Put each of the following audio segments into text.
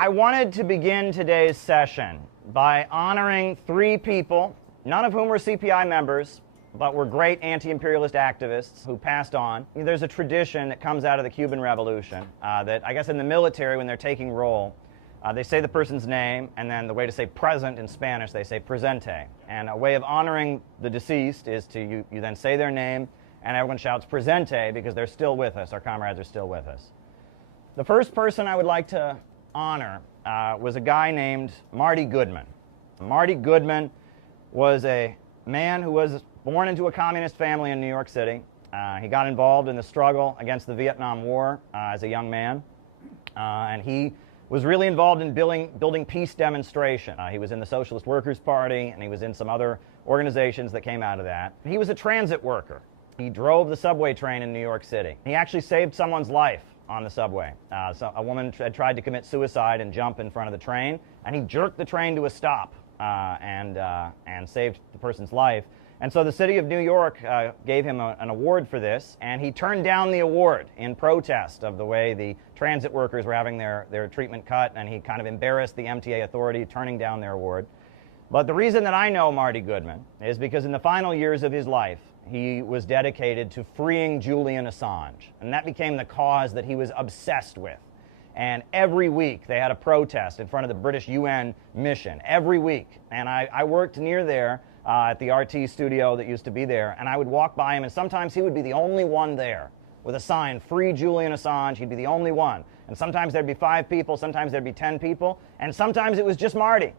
I wanted to begin today's session by honoring three people, none of whom were CPI members, but were great anti-imperialist activists who passed on. There's a tradition that comes out of the Cuban Revolution that I guess in the military, when they're taking roll, they say the person's name, and then the way to say present in Spanish, they say presente. And a way of honoring the deceased is to you then say their name, and everyone shouts presente because they're still with us, our comrades are still with us. The first person I would like to honor was a guy named Marty Goodman. Marty Goodman was a man who was born into a communist family in New York City. He got involved in the struggle against the Vietnam War as a young man, and he was really involved in building peace demonstration. He was in the Socialist Workers' Party, and he was in some other organizations that came out of that. He was a transit worker. He drove the subway train in New York City. He actually saved someone's life on the subway. So a woman had tried to commit suicide and jump in front of the train, and he jerked the train to a stop and saved the person's life. And so the city of New York gave him an award for this, and he turned down the award in protest of the way the transit workers were having their treatment cut, and he kind of embarrassed the MTA authority, turning down their award. But the reason that I know Marty Goodman is because in the final years of his life, he was dedicated to freeing Julian Assange, and that became the cause that he was obsessed with. And every week they had a protest in front of the British UN mission, every week. And I worked near there at the RT studio that used to be there, and I would walk by him, and sometimes he would be the only one there with a sign, "Free Julian Assange." He'd be the only one. And sometimes there'd be 5 people, sometimes there'd be 10 people, and sometimes it was just Marty.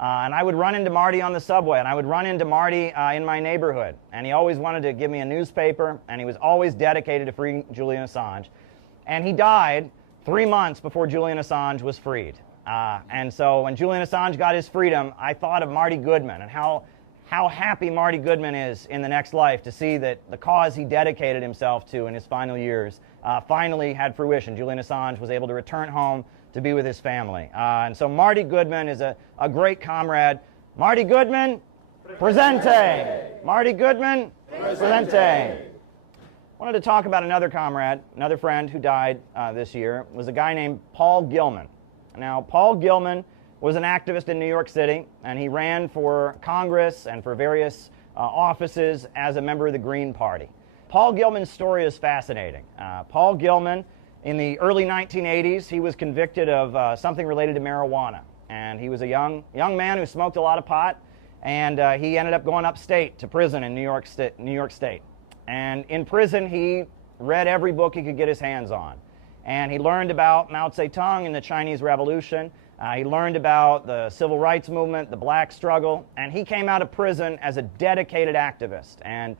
And I would run into Marty on the subway, and I would run into Marty in my neighborhood. And he always wanted to give me a newspaper, and he was always dedicated to freeing Julian Assange. And he died 3 months before Julian Assange was freed. And so when Julian Assange got his freedom, I thought of Marty Goodman and how happy Marty Goodman is in the next life to see that the cause he dedicated himself to in his final years finally had fruition. Julian Assange was able to return home to be with his family. And so Marty Goodman is a great comrade. Marty Goodman, presente! Marty Goodman, presente! I wanted to talk about another comrade, another friend who died this year. It was a guy named Paul Gilman. Now, Paul Gilman was an activist in New York City, and he ran for Congress and for various offices as a member of the Green Party. Paul Gilman's story is fascinating. Paul Gilman, in the early 1980s, he was convicted of something related to marijuana. And he was a young man who smoked a lot of pot, and he ended up going upstate to prison in New York State. And in prison, he read every book he could get his hands on. And he learned about Mao Zedong and the Chinese Revolution. He learned about the civil rights movement, the black struggle, and he came out of prison as a dedicated activist. And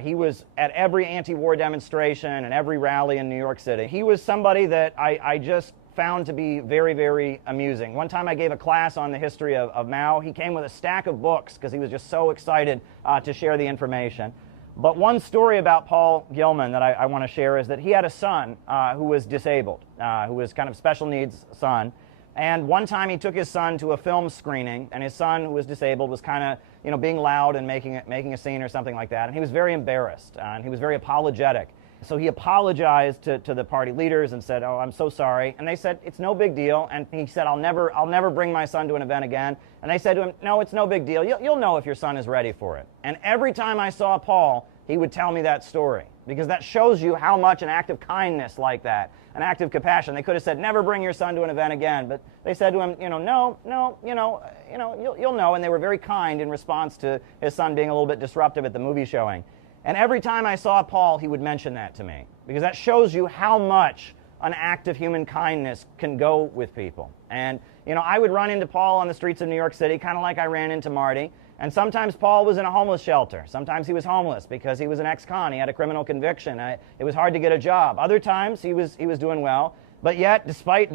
he was at every anti-war demonstration and every rally in New York City. He was somebody that I just found to be very, very amusing. One time I gave a class on the history of Mao. He came with a stack of books because he was just so excited to share the information. But one story about Paul Gilman that I want to share is that he had a son who was disabled, who was kind of special needs son. And one time he took his son to a film screening, and his son, who was disabled, was kind of, being loud and making a scene or something like that. And he was very embarrassed, and he was very apologetic. So he apologized to the party leaders and said, "Oh, I'm so sorry." And they said, "It's no big deal." And he said, I'll never bring my son to an event again." And they said to him, "No, it's no big deal. You'll know if your son is ready for it." And every time I saw Paul, he would tell me that story, because that shows you how much an act of kindness like that, an act of compassion. They could have said, "Never bring your son to an event again," but they said to him, "No, you'll know." And they were very kind in response to his son being a little bit disruptive at the movie showing. And every time I saw Paul, he would mention that to me, because that shows you how much an act of human kindness can go with people. And, I would run into Paul on the streets of New York City, kind of like I ran into Marty. And sometimes Paul was in a homeless shelter. Sometimes he was homeless because he was an ex-con. He had a criminal conviction. It was hard to get a job. Other times he was doing well. But yet, despite,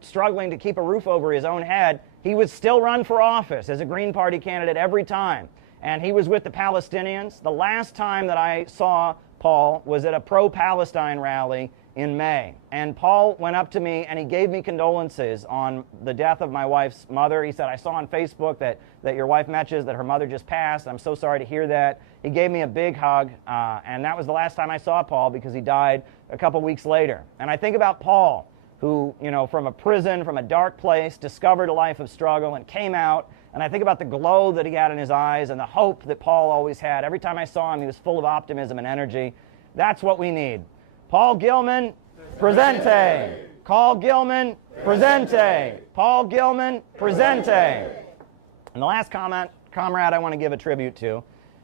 struggling to keep a roof over his own head, he would still run for office as a Green Party candidate every time. And he was with the Palestinians. The last time that I saw Paul was at a pro-Palestine rally in May. And Paul went up to me and he gave me condolences on the death of my wife's mother. He said, "I saw on Facebook that your wife mentions that her mother just passed. I'm so sorry to hear that." He gave me a big hug, and that was the last time I saw Paul, because he died a couple weeks later. And I think about Paul, who, from a prison, from a dark place, discovered a life of struggle and came out. And I think about the glow that he had in his eyes and the hope that Paul always had. Every time I saw him, he was full of optimism and energy. That's what we need. Paul Gilman, presente. Paul Gilman, presente. Paul Gilman, presente. And the last comrade I want to give a tribute to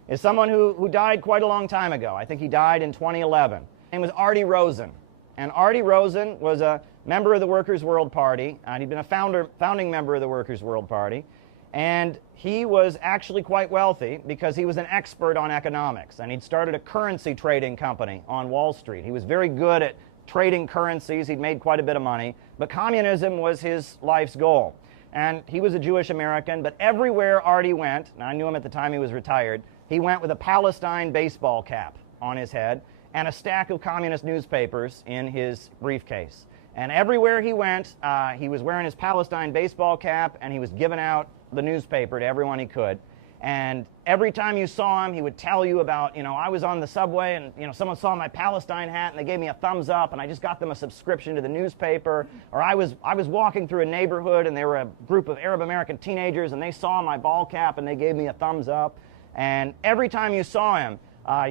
is someone who died quite a long time ago. I think he died in 2011. His name was Artie Rosen. And Artie Rosen was a member of the Workers' World Party, and he'd been a founding member of the Workers' World Party. And he was actually quite wealthy because he was an expert on economics, and he'd started a currency trading company on Wall Street. He was very good at trading currencies. He'd made quite a bit of money, but communism was his life's goal. And he was a Jewish American, but everywhere Artie went, and I knew him at the time he was retired, he went with a Palestine baseball cap on his head and a stack of communist newspapers in his briefcase. And everywhere he went, he was wearing his Palestine baseball cap, and he was giving out the newspaper to everyone he could. And every time you saw him, he would tell you about, I was on the subway and, someone saw my Palestine hat and they gave me a thumbs up and I just got them a subscription to the newspaper. Or I was walking through a neighborhood and there were a group of Arab American teenagers and they saw my ball cap and they gave me a thumbs up. And every time you saw him,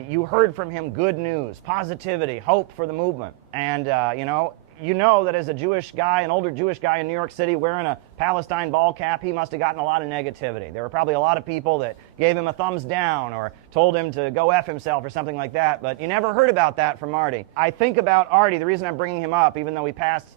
you heard from him good news, positivity, hope for the movement. And, you know that as a Jewish guy, an older Jewish guy in New York City wearing a Palestine ball cap, he must have gotten a lot of negativity. There were probably a lot of people that gave him a thumbs down or told him to go F himself or something like that, but you never heard about that from Artie. I think about Artie, the reason I'm bringing him up, even though he passed,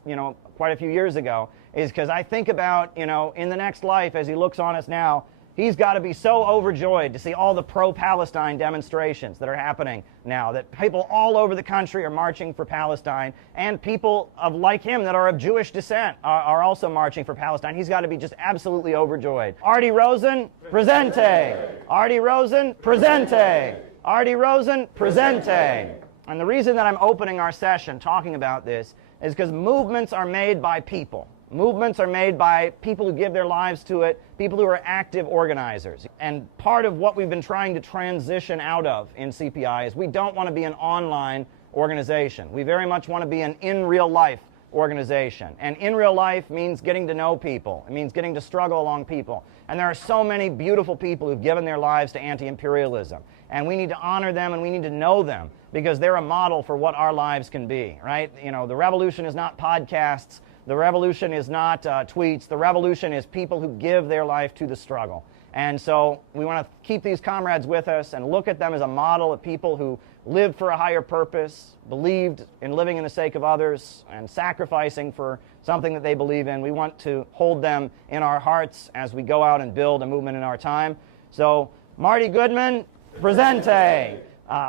quite a few years ago, is because I think about, in the next life as he looks on us now, he's got to be so overjoyed to see all the pro-Palestine demonstrations that are happening now, that people all over the country are marching for Palestine, and people like him that are of Jewish descent are also marching for Palestine. He's got to be just absolutely overjoyed. Artie Rosen, presente. Artie Rosen, presente. Artie Rosen, presente. And the reason that I'm opening our session talking about this is because movements are made by people. Movements are made by people who give their lives to it, people who are active organizers. And part of what we've been trying to transition out of in CPI is we don't want to be an online organization. We very much want to be an in real life organization. And in real life means getting to know people. It means getting to struggle along people. And there are so many beautiful people who've given their lives to anti-imperialism. And we need to honor them and we need to know them because they're a model for what our lives can be, right? The revolution is not podcasts. The revolution is not tweets. The revolution is people who give their life to the struggle. And so we want to keep these comrades with us and look at them as a model of people who lived for a higher purpose, believed in living in the sake of others, and sacrificing for something that they believe in. We want to hold them in our hearts as we go out and build a movement in our time. So Marty Goodman, presente.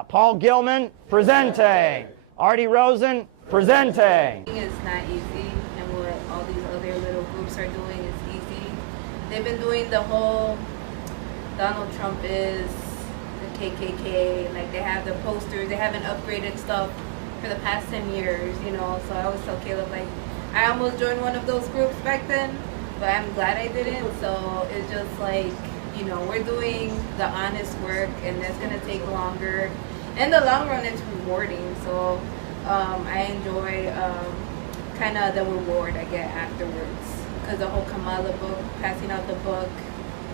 Paul Gilman, presente. Artie Rosen, presente. It's not easy. All these other little groups are doing is easy. They've been doing the whole Donald Trump is the KKK, like they have the posters, they haven't upgraded stuff for the past 10 years, so I always tell Caleb, like, I almost joined one of those groups back then, but I'm glad I didn't. So it's just like, we're doing the honest work and that's going to take longer. In the long run, it's rewarding, so I enjoy kind of the reward I get afterwards, because the whole Kamala book, passing out the book,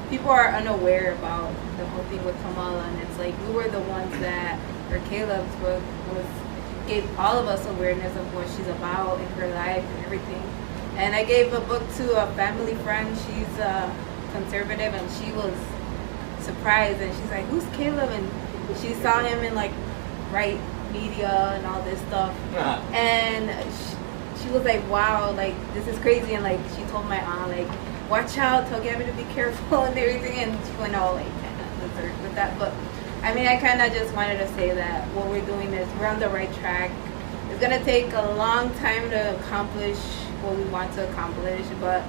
people are unaware about the whole thing with Kamala, and it's like we were the ones that, or Caleb's book gave all of us awareness of what she's about in her life and everything. And I gave a book to a family friend. She's conservative, and she was surprised, and she's like, "Who's Caleb?" And she saw him in like right media and all this stuff, and she was like, wow, like, this is crazy. And like, she told my aunt, like, watch out, tell Gaby to be careful and everything. And she went all like kind of with that. But I mean, I kind of just wanted to say that what we're doing is we're on the right track. It's going to take a long time to accomplish what we want to accomplish. But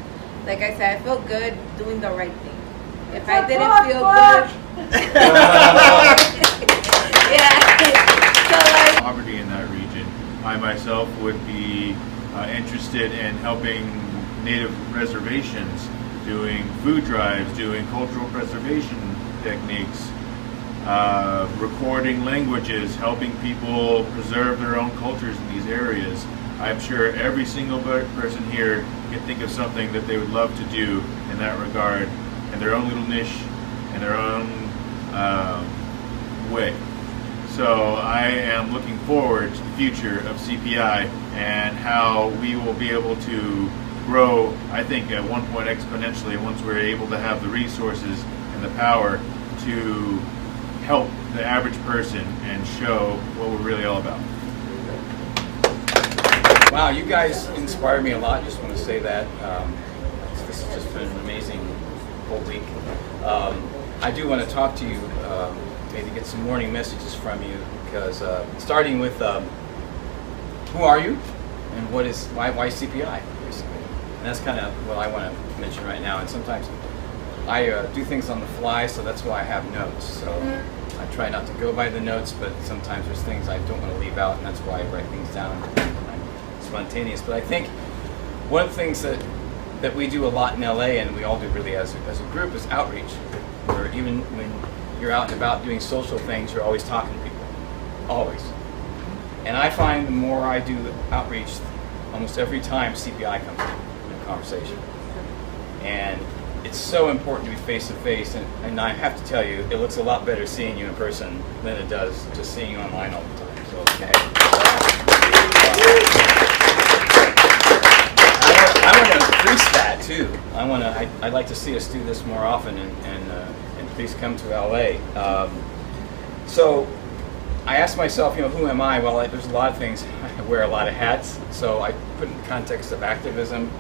like I said, I feel good doing the right thing. If I didn't feel good, yeah. So like, poverty in that region. I myself would be interested in helping native reservations, doing food drives, doing cultural preservation techniques, recording languages, helping people preserve their own cultures in these areas. I'm sure every single person here can think of something that they would love to do in that regard, in their own little niche, in their own way. So I am looking forward to the future of CPI and how we will be able to grow, I think, at one point exponentially once we're able to have the resources and the power to help the average person and show what we're really all about. Wow, you guys inspire me a lot. Just want to say that. This has just been an amazing whole week. I do want to talk to you, maybe get some morning messages from you, because starting with who are you and why CPI, basically. And that's kind of what I want to mention right now. And sometimes I do things on the fly, so that's why I have notes. So I try not to go by the notes, but sometimes there's things I don't want to leave out, and that's why I write things down. I'm spontaneous. But I think one of the things that we do a lot in LA, and we all do really as a group, is outreach. Or even when you're out and about doing social things, you're always talking to people. Always. And I find the more I do outreach, almost every time CPI comes in a conversation. And it's so important to be face to face, and I have to tell you, it looks a lot better seeing you in person than it does just seeing you online all the time. So, okay. I want to increase that too. I'd like to see us do this more often, and please come to LA. So I asked myself, who am I? Well, there's a lot of things. I wear a lot of hats. So I put in the context of activism.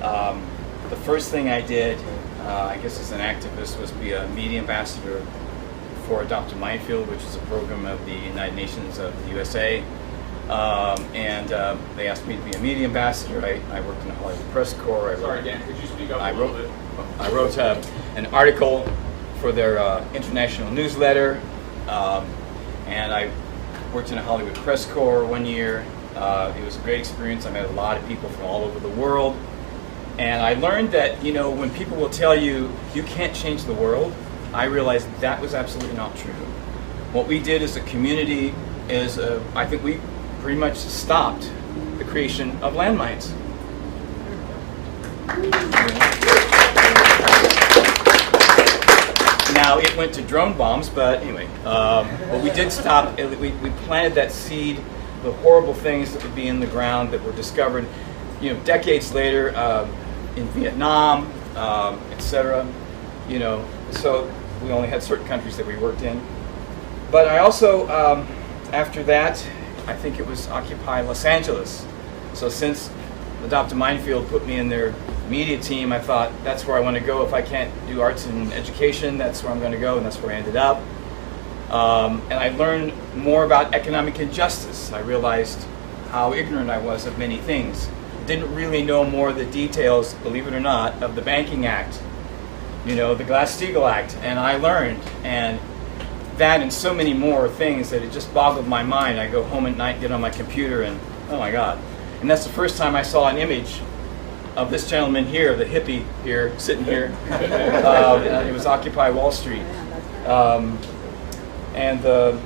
The first thing I did, I guess as an activist, was be a media ambassador for Adopt a Minefield, which is a program of the United Nations of the USA. And they asked me to be a media ambassador. I worked in the Hollywood Press Corps. Sorry, Dan, could you speak up a little bit? I wrote an article for their international newsletter, and I worked in the Hollywood Press Corps 1 year. It was a great experience. I met a lot of people from all over the world. And I learned that, when people will tell you, you can't change the world, I realized that was absolutely not true. What we did as a community is, I think we pretty much stopped the creation of landmines. Now, it went to drone bombs, but anyway, but we did stop, we planted that seed, the horrible things that would be in the ground that were discovered, decades later, in Vietnam, etc. So we only had certain countries that we worked in. But I also, after that, I think it was Occupy Los Angeles. So since Adopt a Minefield put me in their media team, I thought that's where I want to go. If I can't do arts and education, that's where I'm going to go, and that's where I ended up. And I learned more about economic injustice. I realized how ignorant I was of many things. Didn't really know more of the details, believe it or not, of the Banking Act, the Glass-Steagall Act, and I learned, and that and so many more things that it just boggled my mind. I go home at night, get on my computer, and oh my God. And that's the first time I saw an image of this gentleman here, the hippie here, sitting here. It was Occupy Wall Street. And the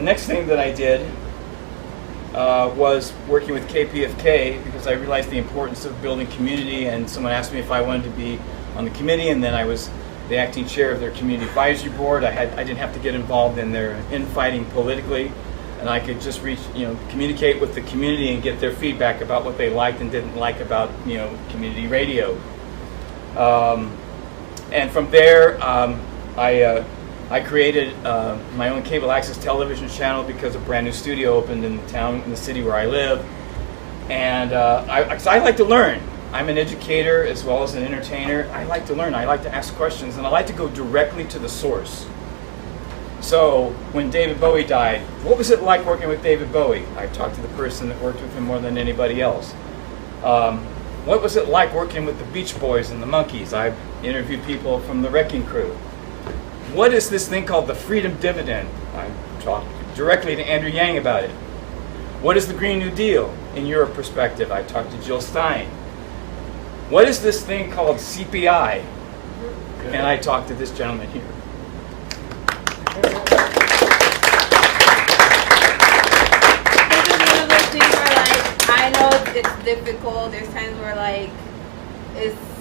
next thing that I did was working with KPFK, because I realized the importance of building community, and someone asked me if I wanted to be on the committee, and then I was the acting chair of their community advisory board. I didn't have to get involved in their infighting politically, and I could just communicate with the community and get their feedback about what they liked and didn't like about community radio. And from there, I created my own cable access television channel because a brand new studio opened in the city where I live. And I like to learn. I'm an educator as well as an entertainer. I like to learn. I like to ask questions, and I like to go directly to the source. So when David Bowie died, what was it like working with David Bowie? I talked to the person that worked with him more than anybody else. What was it like working with the Beach Boys and the Monkees? I interviewed people from the Wrecking Crew. What is this thing called the Freedom Dividend? I talked directly to Andrew Yang about it. What is the Green New Deal in your perspective? I talked to Jill Stein. What is this thing called CPI? And I talked to this gentleman here. This is one of those things where, I know difficult. There's times where like it's